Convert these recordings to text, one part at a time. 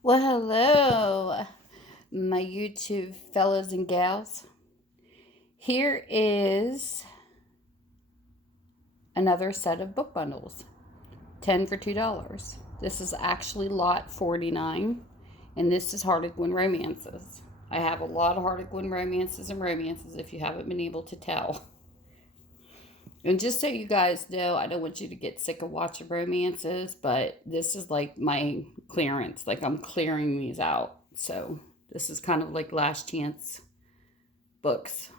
Well, hello, my YouTube fellas and gals. Here is another set of book bundles 10 for $2. This is actually lot 49, and this is Harlequin Romances. I have a lot of Harlequin romances and romances if you haven't been able to tell. And just so you guys know, I don't want you to get sick of watching romances, but this is like my clearance. Like I'm clearing these out. So this is kind of like last chance books.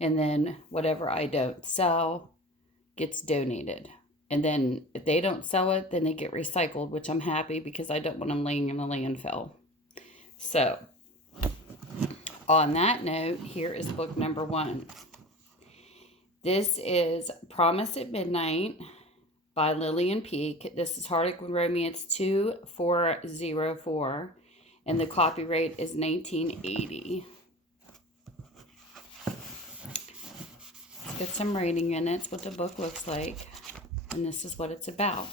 And then whatever I don't sell gets donated. And then if they don't sell it, then they get recycled, which I'm happy because I don't want them laying in a landfill. So, on that note, here is book number 1. This is Promise at Midnight by Lilian Peake. This is Harlequin Romance 2404, and the copyright is 1980. It's got some writing in it. It's what the book looks like, and this is what it's about.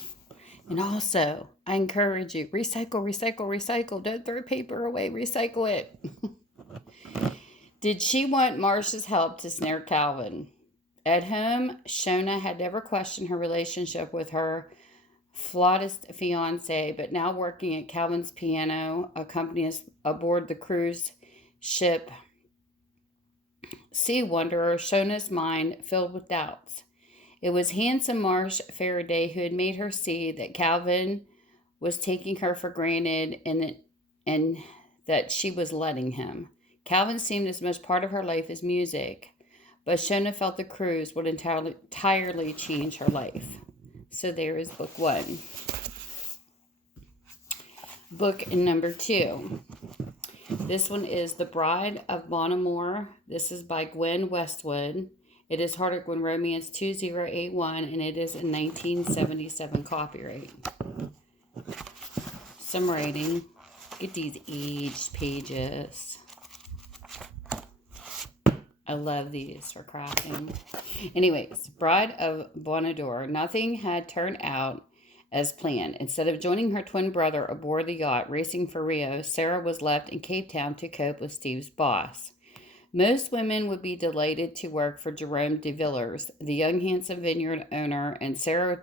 And also, I encourage you, recycle, recycle, recycle. Don't throw paper away. Recycle it. Did she want Marcia's help to snare Calvin? At home, Shona had never questioned her relationship with her flautist fiance, but now working at Calvin's piano, a company aboard the cruise ship Sea Wanderer, Shona's mind filled with doubts. It was handsome Marsh Faraday who had made her see that Calvin was taking her for granted and that she was letting him. Calvin seemed as much part of her life as music, but Shona felt the cruise would entirely change her life. So there is book 1. Book number 2. This one is The Bride of Bonamour. This is by Gwen Westwood. It is Harlequin Romance 2081, and it is a 1977 copyright. Some writing. Get these aged pages. I love these for crafting. Anyways, Bride of Bonamour. Nothing had turned out as planned. Instead of joining her twin brother aboard the yacht racing for Rio, Sarah was left in Cape Town to cope with Steve's boss. Most women would be delighted to work for Jerome de Villers, the young handsome vineyard owner, and Sarah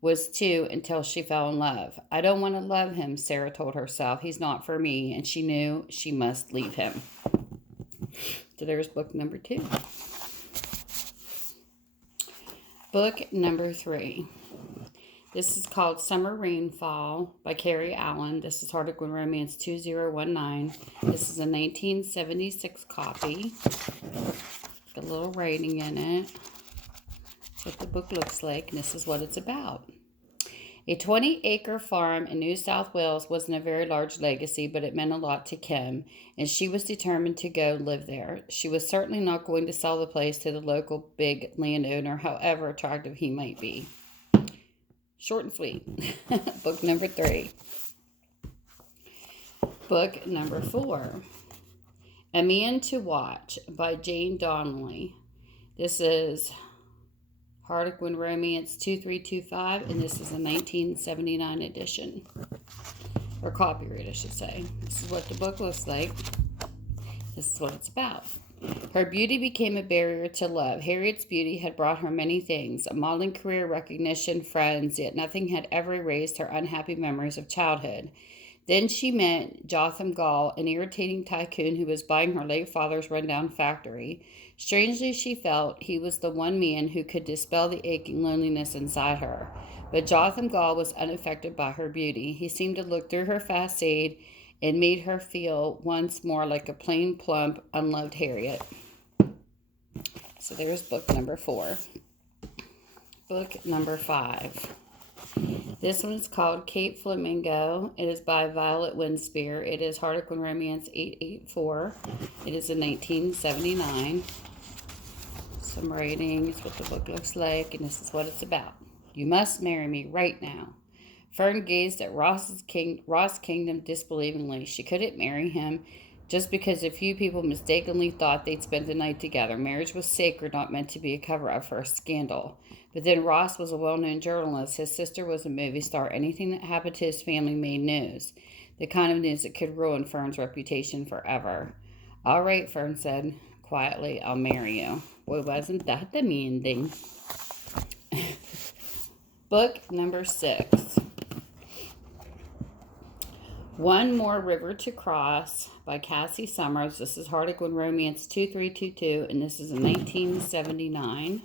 was too until she fell in love. I don't want to love him, Sarah told herself. He's not for me, and she knew she must leave him. So there's book number 2. Book number 3. This is called Summer Rainfall by Kerry, Allyne. This is Harlequin Romance 2019. This is a 1976 copy. Got a little writing in it. That's what the book looks like, and this is what it's about. A 20-acre farm in New South Wales wasn't a very large legacy, but it meant a lot to Kim, and she was determined to go live there. She was certainly not going to sell the place to the local big landowner, however attractive he might be. Short and sweet. Book number 3. Book number 4. A Man to Watch by Jane Donnelly. This is Harlequin Romance 2325, and this is a 1979 edition. Or copyright, I should say. This is what the book looks like. This is what it's about. Her beauty became a barrier to love. Harriet's beauty had brought her many things, a modeling career, recognition, friends, yet nothing had ever erased her unhappy memories of childhood. Then she met Jotham Gall, an irritating tycoon who was buying her late father's rundown factory. Strangely, she felt he was the one man who could dispel the aching loneliness inside her. But Jotham Gall was unaffected by her beauty. He seemed to look through her facade and made her feel once more like a plain, plump, unloved Harriet. So there's book number 4. Book number 5. This one is called Cape Flamingo. It is by Violet Winspear. It is Harlequin Romance 884. It is a 1979. Some writing is what the book looks like, and this is what it's about. You must marry me right now. Fern gazed at Ross Kingdom disbelievingly. She couldn't marry him. just because a few people mistakenly thought they'd spend the night together. Marriage was sacred, not meant to be a cover-up for a scandal. But then Ross was a well-known journalist. His sister was a movie star. Anything that happened to his family made news. The kind of news that could ruin Fern's reputation forever. All right, Fern said quietly, I'll marry you. Boy, wasn't that the mean thing? Book number 6. One More River to Cross by Cassie Summers. This is Harlequin Romance 2322, and this is in 1979.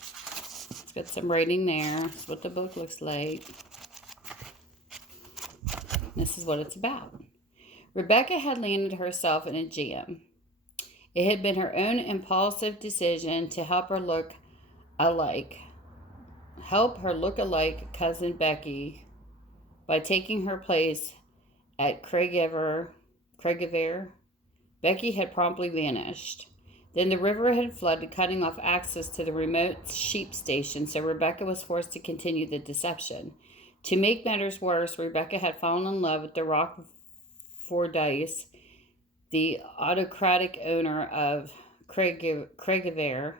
It's got some writing there. That's what the book looks like. This is what it's about. Rebecca had landed herself in a jam. It had been her own impulsive decision to help her look alike cousin Becky by taking her place at Craigiver. Becky had promptly vanished. Then the river had flooded, cutting off access to the remote sheep station, so Rebecca was forced to continue the deception. To make matters worse, Rebecca had fallen in love with the Rockfordice, the autocratic owner of Craigiver.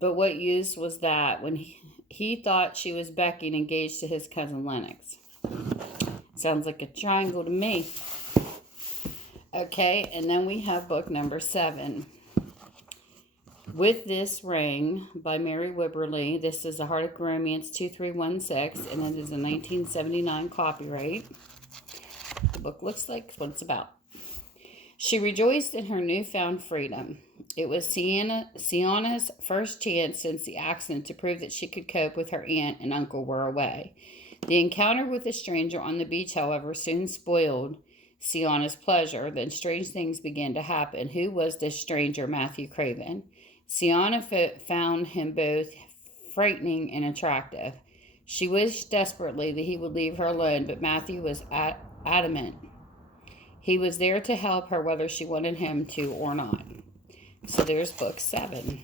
But what use was that when he thought she was Becky and engaged to his cousin Lennox? Sounds like a triangle to me. Okay, and then we have book number 7. With This Ring by Mary Wibberly. This is a Harlequin Romance 2316, and it is a 1979 copyright. The book looks like what it's about. She rejoiced in her newfound freedom. It was Sienna's first chance since the accident to prove that she could cope with her aunt and uncle were away. The encounter with a stranger on the beach, however, soon spoiled Sienna's pleasure. Then strange things began to happen. Who was this stranger, Matthew Craven? Sienna found him both frightening and attractive. She wished desperately that he would leave her alone, but Matthew was adamant. He was there to help her whether she wanted him to or not. So there's book 7.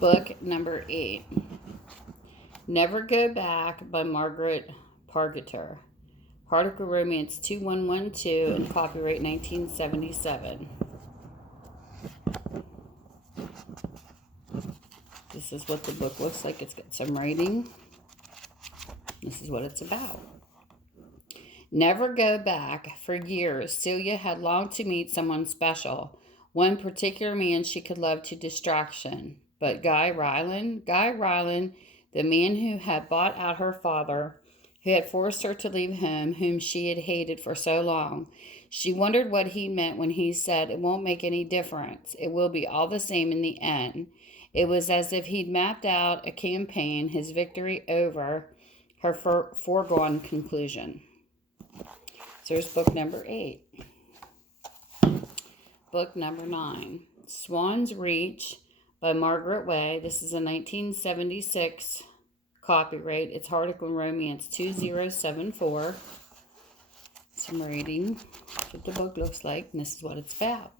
Book number 8. Never Go Back by Margaret Pargeter. Harlequin Romance 2112 and copyright 1977. This is what the book looks like. It's got some writing. This is what it's about. Never go back. For years, Celia had longed to meet someone special, one particular man she could love to distraction. But Guy Ryland, the man who had bought out her father, who had forced her to leave home, whom she had hated for so long. She wondered what he meant when he said, "It won't make any difference. It will be all the same in the end." It was as if he'd mapped out a campaign, his victory over her foregone conclusion. So there's book number 8. Book number 9. Swans Reach by Margaret Way. This is a 1976 copyright. It's Harlequin Romance 2074. Some reading. That's what the book looks like, and this is what it's about.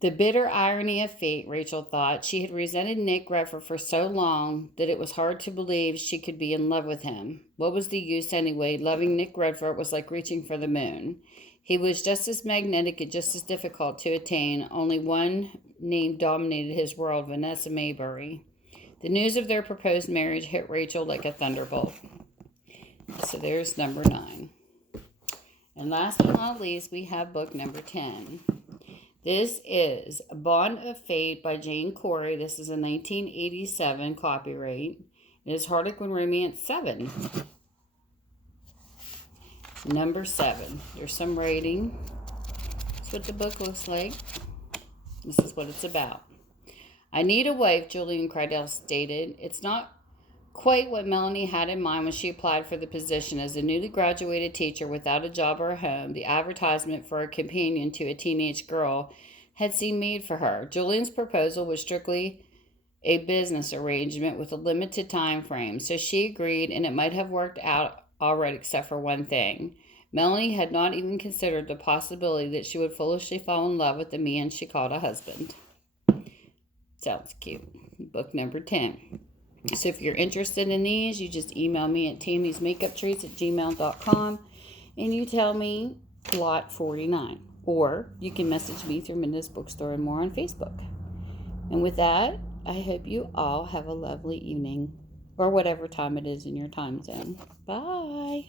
The bitter irony of fate, Rachel thought. She had resented Nick Redford for so long that it was hard to believe she could be in love with him. What was the use anyway? Loving Nick Redford was like reaching for the moon. He was just as magnetic and just as difficult to attain. Only one name dominated his world, Vanessa Maybury. The news of their proposed marriage hit Rachel like a thunderbolt. So there's number 9. And last but not least, we have book number 10. This is Bond of Fate by Jane Corrie. This is a 1987 copyright. It is Harlequin Romance 7. Number 7. There's some writing. That's what the book looks like. This is what it's about. I need a wife, Julian Cridell stated. It's not quite what Melanie had in mind when she applied for the position. As a newly graduated teacher without a job or a home, the advertisement for a companion to a teenage girl had seemed made for her. Julian's proposal was strictly a business arrangement with a limited time frame, so she agreed, and it might have worked out all right except for one thing. Melanie had not even considered the possibility that she would foolishly fall in love with the man she called a husband. Sounds cute. Book number 10. So if you're interested in these, you just email me at tammysmakeuptreats@gmail.com. and you tell me lot 49. Or you can message me through Minda's Bookstore and more on Facebook. And with that, I hope you all have a lovely evening, or whatever time it is in your time zone. Bye.